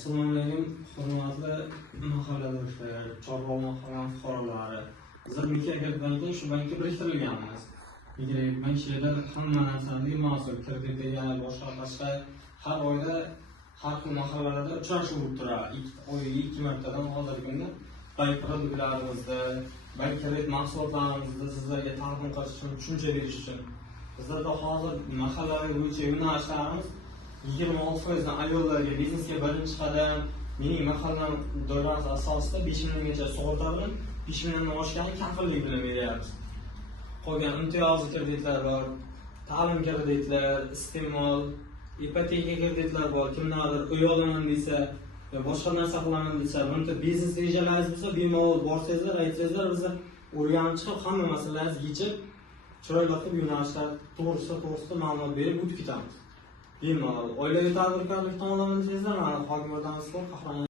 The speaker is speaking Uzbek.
Assalomu alaykum, hurmatli mahalladoshlar, Chorvoq mahalla fuqarolari. Biz Mika kirgandan keyin shu bankka biriktirilganmiz. Bank yerda hamma narsaga mas'ul, kreditga boshqa har oyda har xil mahallalarda uchrashuv bo'lib turadi. Oyiga 2 martadan hozirgi kunda bank produktlarimizda, bank kredit mahsulotlarimizda sizlarga taqdim qilish uchun, tushuncha berish uchun bizlarda hozir mahallalar bo'yicha yo'nalishlarimiz 26% ayollarga biznesga birinchi qadam, mening mahallam doirasi asosida 5 milliongacha sug'urta bilan 5 milliondan oshgani kafillik bilan beryapmiz. Qolgan imtiyozli kreditlar bor, ta'lim kreditlar, iste'mol, ipoteka kreditlar bor. Kimlardir uy olaman desa, boshqa narsa qilaman desa, bunda biznes rejalaringiz bo'lsa, bemalol borsangizlar, aytsangizlar, biz o'rganib chiqib hamma masalalarni yechib, chiroyli qilib yo'nalishlar to'g'risida ma'lumot berib o'tib ketamiz. Bemalol oilaviy tadbirkorlik tomonidan desangizlar, mana hokimiyatimiz bor, qahramon